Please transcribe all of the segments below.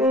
A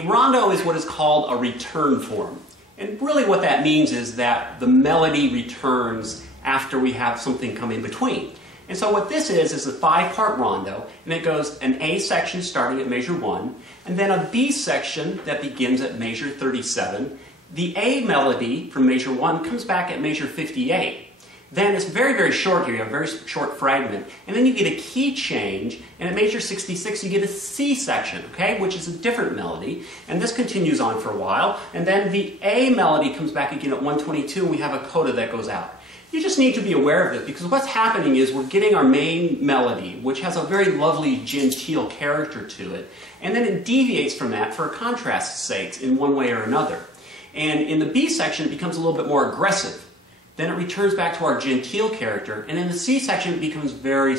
rondo is what is called a return form. And really what that means is that the melody returns after we have something come in between. And so what this is a 5-part rondo, and it goes an A section starting at measure 1, and then a B section that begins at measure 37. The A melody from measure 1 comes back at measure 58. Then it's very, very short here, you have a very short fragment, and then you get a key change, and at measure 66 you get a C section, okay, which is a different melody, and this continues on for a while, and then the A melody comes back again at 122, and we have a coda that goes out. You just need to be aware of it, because what's happening is we're getting our main melody, which has a very lovely genteel character to it, and then it deviates from that for contrast's sakes in one way or another. And in the B section it becomes a little bit more aggressive. Then it returns back to our genteel character, and in the C section it becomes very,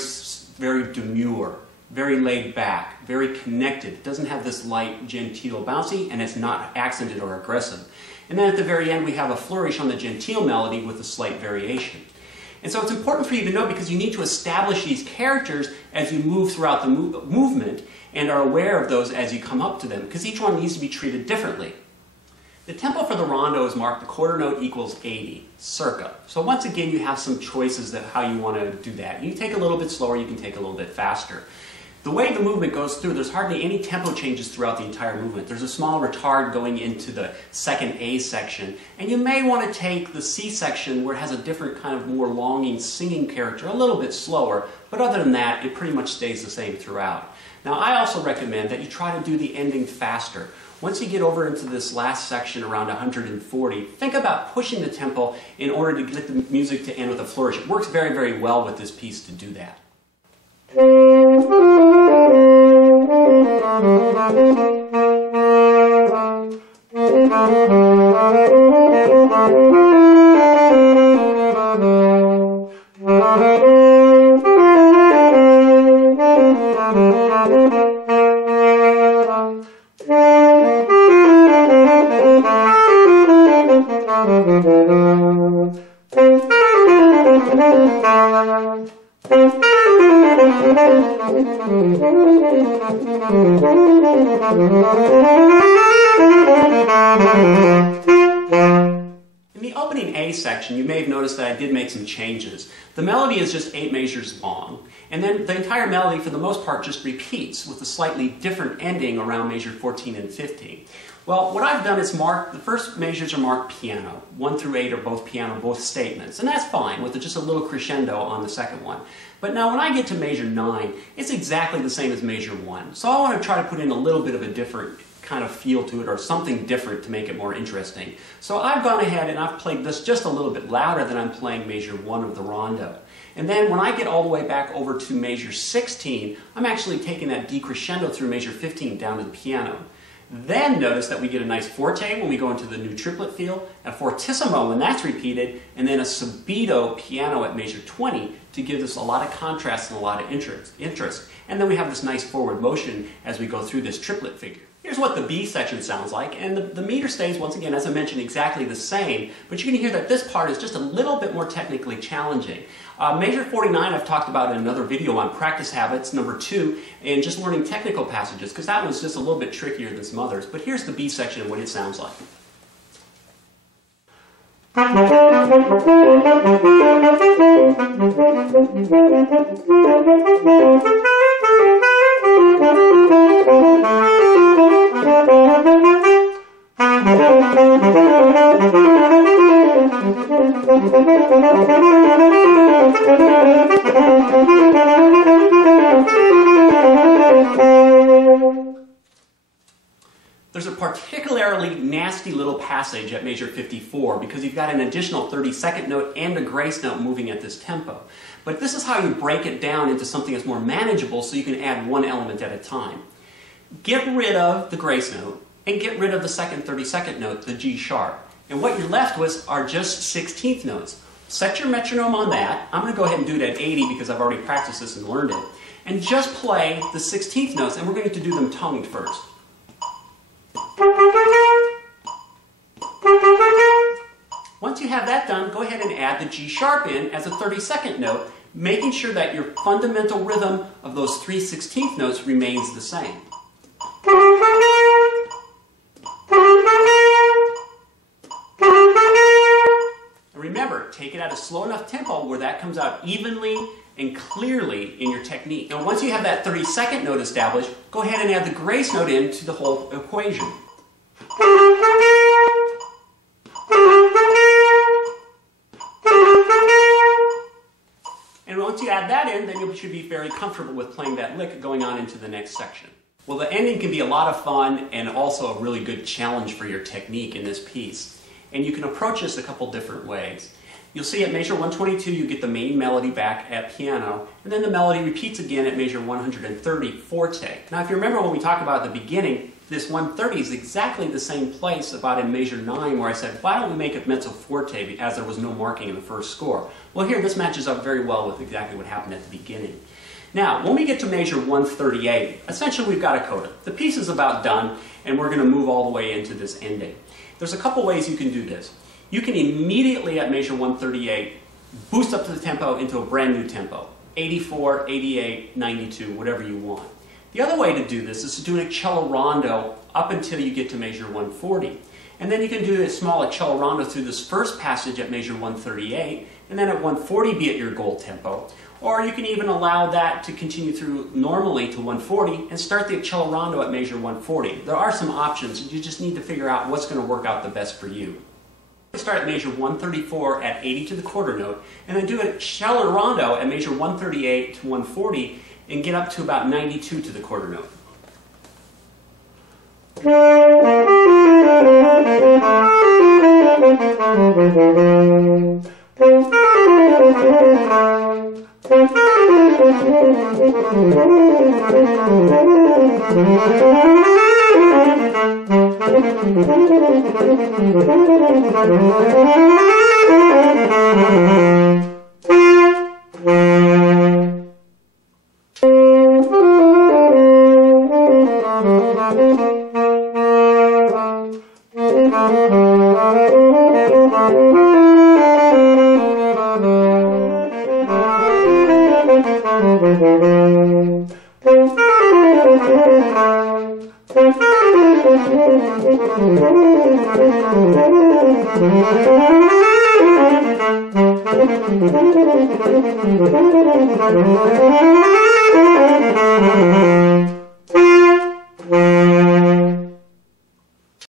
very demure, very laid back, very connected. It doesn't have this light, genteel, bouncy, and it's not accented or aggressive. And then at the very end we have a flourish on the genteel melody with a slight variation. And so it's important for you to know, because you need to establish these characters as you move throughout the movement and are aware of those as you come up to them, because each one needs to be treated differently. The tempo for the rondo is marked the quarter note equals 80, circa. So once again you have some choices of how you want to do that. You can take a little bit slower, you can take a little bit faster. The way the movement goes through, there's hardly any tempo changes throughout the entire movement. There's a small retard going into the second A section, and you may want to take the C section where it has a different kind of more longing singing character, a little bit slower, but other than that it pretty much stays the same throughout. Now I also recommend that you try to do the ending faster. Once you get over into this last section around 140, think about pushing the tempo in order to get the music to end with a flourish. It works very, very well with this piece to do that. In the opening A section, you may have noticed that I did make some changes. The melody is just 8 measures long, and then the entire melody for the most part just repeats with a slightly different ending around measure 14 and 15. Well, what I've done is mark, the first measures are marked piano. 1 through 8 are both piano, both statements, and that's fine with just a little crescendo on the second one. But now when I get to measure 9, it's exactly the same as measure 1. So I want to try to put in a little bit of a different kind of feel to it, or something different to make it more interesting. So I've gone ahead and I've played this just a little bit louder than I'm playing measure 1 of the rondo. And then when I get all the way back over to measure 16, I'm actually taking that decrescendo through measure 15 down to the piano. Then notice that we get a nice forte when we go into the new triplet feel, a fortissimo when that's repeated, and then a subito piano at measure 20 to give us a lot of contrast and a lot of interest. And then we have this nice forward motion as we go through this triplet figure. Here's what the B section sounds like, and the meter stays, once again, as I mentioned, exactly the same, but you can hear that this part is just a little bit more technically challenging. Measure 49 I've talked about in another video on practice habits, number 2, and just learning technical passages, because that one's just a little bit trickier than some others. But here's the B section and what it sounds like. There's a particularly nasty little passage at measure 54 because you've got an additional 32nd note and a grace note moving at this tempo. But this is how you break it down into something that's more manageable so you can add one element at a time. Get rid of the grace note and get rid of the second 32nd note, the G sharp. And what you're left with are just 16th notes. Set your metronome on that. I'm going to go ahead and do it at 80 because I've already practiced this and learned it. And just play the 16th notes, and we're going to do them tongued first. Once you have that done, go ahead and add the G sharp in as a 32nd note, making sure that your fundamental rhythm of those 3 16th notes remains the same. And remember, take it at a slow enough tempo where that comes out evenly and clearly in your technique. Now once you have that 32nd note established, go ahead and add the grace note into the whole equation. And once you add that in, then you should be very comfortable with playing that lick going on into the next section. Well, the ending can be a lot of fun and also a really good challenge for your technique in this piece. And you can approach this a couple different ways. You'll see at measure 122 you get the main melody back at piano, and then the melody repeats again at measure 130 forte. Now if you remember when we talked about at the beginning, this 130 is exactly the same place about in measure 9 where I said, why don't we make it mezzo forte as there was no marking in the first score? Well here this matches up very well with exactly what happened at the beginning. Now when we get to measure 138, essentially we've got a coda. The piece is about done and we're going to move all the way into this ending. There's a couple ways you can do this. You can immediately at measure 138 boost up the tempo into a brand new tempo, 84, 88, 92, whatever you want. The other way to do this is to do an cello rondo up until you get to measure 140. And then you can do a small cello rondo through this first passage at measure 138, and then at 140 be at your goal tempo. Or you can even allow that to continue through normally to 140 and start the cello rondo at measure 140. There are some options, you just need to figure out what's going to work out the best for you. Start at measure 134 at 80 to the quarter note, and then do a cello rondo at measure 138 to 140 and get up to about 92 to the quarter note.